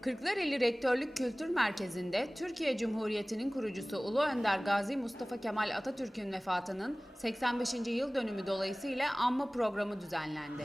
Kırklareli Rektörlük Kültür Merkezi'nde Türkiye Cumhuriyeti'nin kurucusu Ulu Önder Gazi Mustafa Kemal Atatürk'ün vefatının 85. yıl dönümü dolayısıyla anma programı düzenlendi.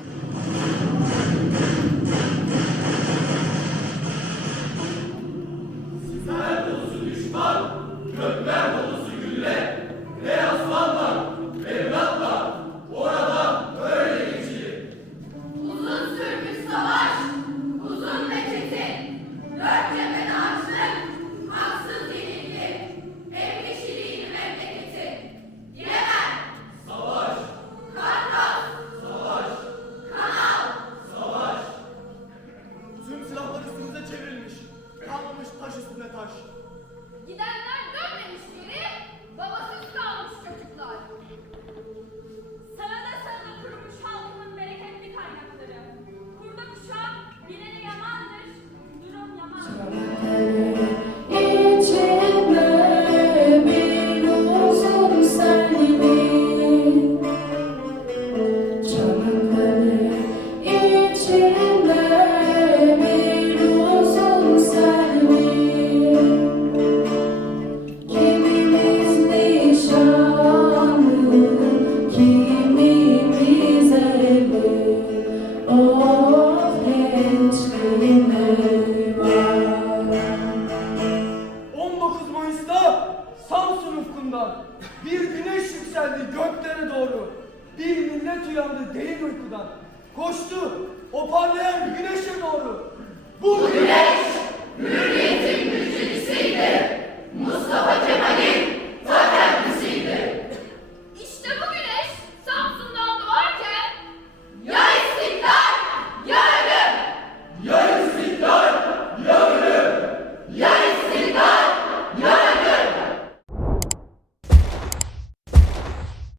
olmuş? Gidenler dönmemiş geri, babasız kalmış çocuklar. Sağda sağda kurumuş halkının bereketli kaynakları. Kurda kuşak, bileni yamandır, durum yamandır. Çanakkale içime Bir güneş yükseldi göklere doğru. Bir millet uyandı değil uykudan. Koştu o parlayan güneşe doğru.